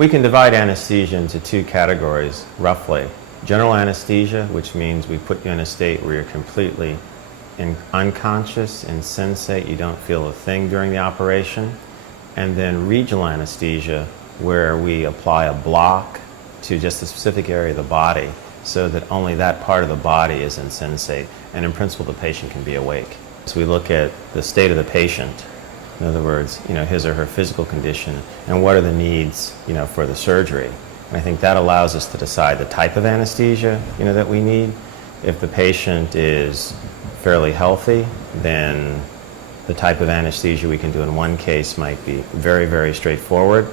We can divide anesthesia into two categories, roughly. General anesthesia, which means we put you in a state where you're completely unconscious, insensate, you don't feel a thing during the operation. And then regional anesthesia, where we apply a block to just a specific area of the body so that only that part of the body is insensate. And in principle, the patient can be awake. So we look at the state of the patient. In other words, his or her physical condition, and what are the needs, for the surgery. And I think that allows us to decide the type of anesthesia, that we need. If the patient is fairly healthy, then the type of anesthesia we can do in one case might be very, very straightforward.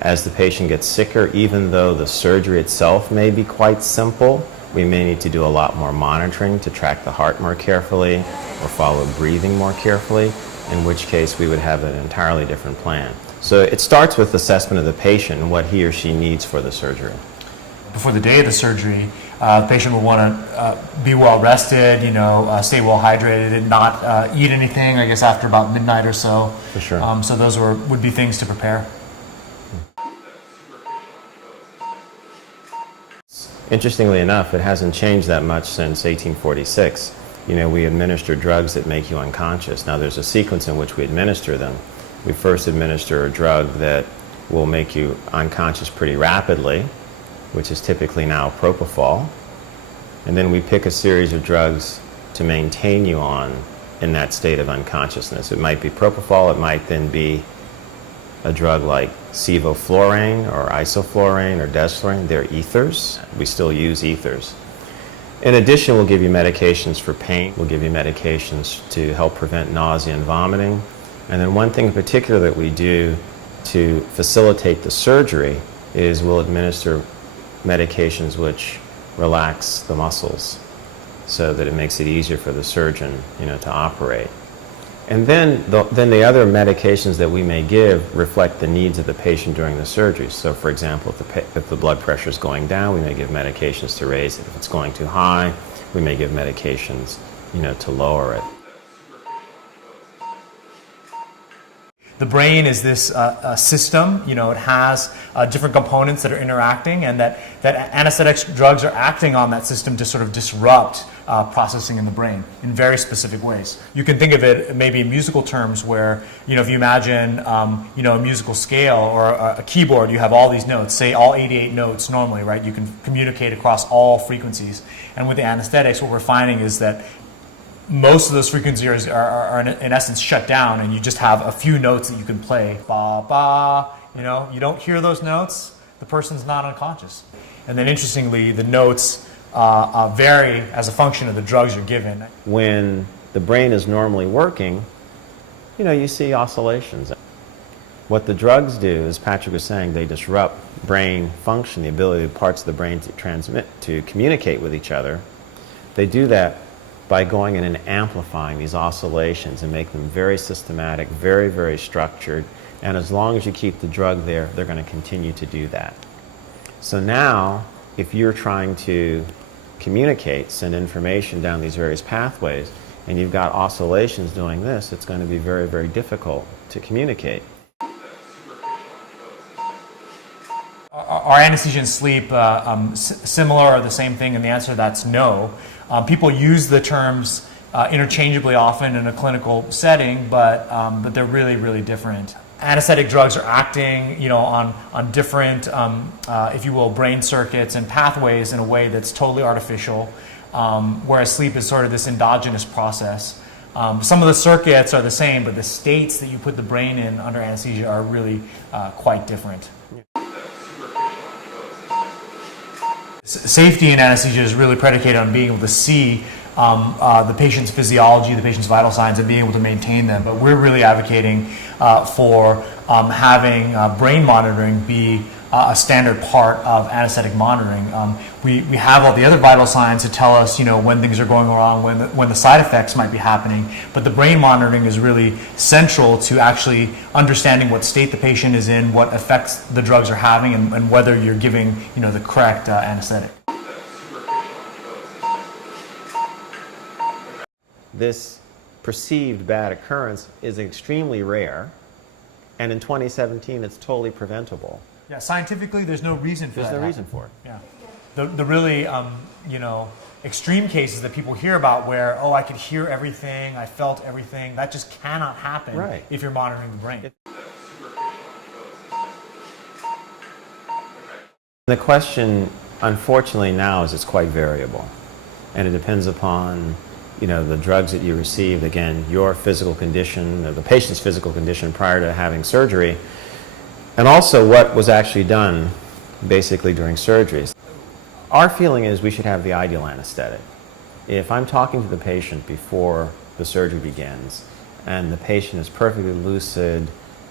As the patient gets sicker, even though the surgery itself may be quite simple, we may need to do a lot more monitoring to track the heart more carefully or follow breathing more carefully, in which case we would have an entirely different plan. So it starts with assessment of the patient and what he or she needs for the surgery. Before the day of the surgery, the patient will want to be well rested, stay well hydrated, and not eat anything, I guess, after about midnight or so. For sure. So those would be things to prepare. Interestingly enough, it hasn't changed that much since 1846. We administer drugs that make you unconscious. Now, there's a sequence in which we administer them. We first administer a drug that will make you unconscious pretty rapidly, which is typically now propofol. And then we pick a series of drugs to maintain you in that state of unconsciousness. It might be propofol, it might then be a drug like sevoflurane or isoflurane or desflurane. They're ethers. We still use ethers. In addition, we'll give you medications for pain. We'll give you medications to help prevent nausea and vomiting. And then one thing in particular that we do to facilitate the surgery is we'll administer medications which relax the muscles so that it makes it easier for the surgeon, to operate. And then the other medications that we may give reflect the needs of the patient during the surgery. So, for example, if the blood pressure is going down, we may give medications to raise it. If it's going too high, we may give medications, to lower it. The brain is this system, it has different components that are interacting, and that anesthetic drugs are acting on that system to sort of disrupt processing in the brain in very specific ways. You can think of it maybe in musical terms where, if you imagine, a musical scale or a keyboard, you have all these notes, say all 88 notes normally, right? You can communicate across all frequencies. And with the anesthetics, what we're finding is that most of those frequencies are in essence shut down, and you just have a few notes that you can play. Ba, ba, you don't hear those notes, the person's not unconscious. And then interestingly, the notes vary as a function of the drugs you're given. When the brain is normally working, you see oscillations. What the drugs do, as Patrick was saying, they disrupt brain function, the ability of parts of the brain to communicate with each other. They do that by going in and amplifying these oscillations and make them very systematic, very, very structured. And as long as you keep the drug there, they're going to continue to do that. So now, if you're trying to communicate, send information down these various pathways, and you've got oscillations doing this, it's going to be very, very difficult to communicate. Are anesthesia and sleep similar or the same thing? And the answer to that's no. People use the terms interchangeably often in a clinical setting, but they're really, really different. Anesthetic drugs are acting, on different, if you will, brain circuits and pathways in a way that's totally artificial, whereas sleep is sort of this endogenous process. Some of the circuits are the same, but the states that you put the brain in under anesthesia are really quite different. Safety in anesthesia is really predicated on being able to see the patient's physiology, the patient's vital signs, and being able to maintain them. But we're really advocating for having brain monitoring be a standard part of anesthetic monitoring. We have all the other vital signs to tell us, when things are going wrong, when the side effects might be happening. But the brain monitoring is really central to actually understanding what state the patient is in, what effects the drugs are having, and whether you're giving, the correct anesthetic. This perceived bad occurrence is extremely rare, and in 2017 it's totally preventable. Yeah, scientifically, there's no reason for There's that. no reason for it. Yeah. The really, extreme cases that people hear about where, oh, I could hear everything, I felt everything, that just cannot happen if you're monitoring the brain. The question, unfortunately, now is it's quite variable. And it depends upon, the drugs that you received, again, your physical condition, or the patient's physical condition prior to having surgery, and also what was actually done basically during surgeries. Our feeling is we should have the ideal anesthetic. If I'm talking to the patient before the surgery begins, and the patient is perfectly lucid,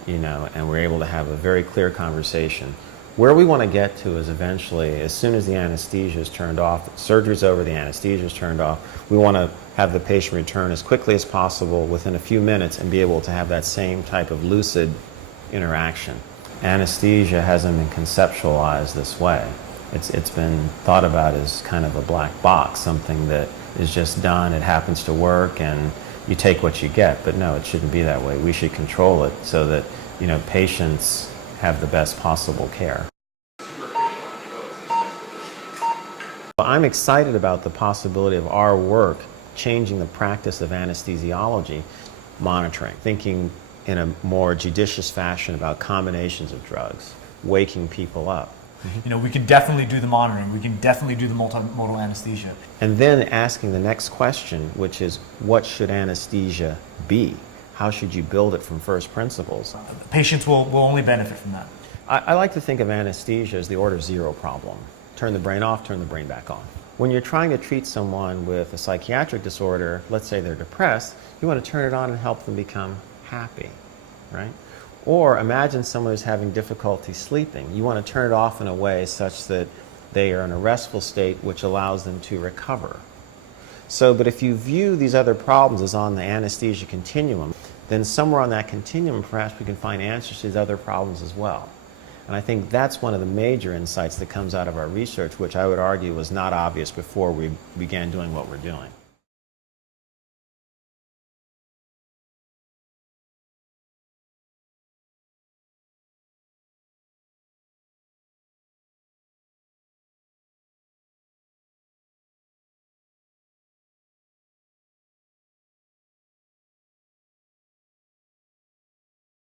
and we're able to have a very clear conversation, where we want to get to is eventually, as soon as the anesthesia is turned off, surgery's over, the anesthesia is turned off, we want to have the patient return as quickly as possible within a few minutes and be able to have that same type of lucid interaction. Anesthesia hasn't been conceptualized this way. It's been thought about as kind of a black box, something that is just done, it happens to work, and you take what you get. But no, it shouldn't be that way. We should control it so that, patients have the best possible care. I'm excited about the possibility of our work changing the practice of anesthesiology monitoring, thinking in a more judicious fashion about combinations of drugs, waking people up. We can definitely do the monitoring. We can definitely do the multimodal anesthesia. And then asking the next question, which is, what should anesthesia be? How should you build it from first principles? Patients will only benefit from that. I like to think of anesthesia as the order zero problem. Turn the brain off, turn the brain back on. When you're trying to treat someone with a psychiatric disorder, let's say they're depressed, you want to turn it on and help them become happy, right? Or imagine someone who's having difficulty sleeping. You want to turn it off in a way such that they are in a restful state which allows them to recover. But if you view these other problems as on the anesthesia continuum, then somewhere on that continuum perhaps we can find answers to these other problems as well. And I think that's one of the major insights that comes out of our research, which I would argue was not obvious before we began doing what we're doing.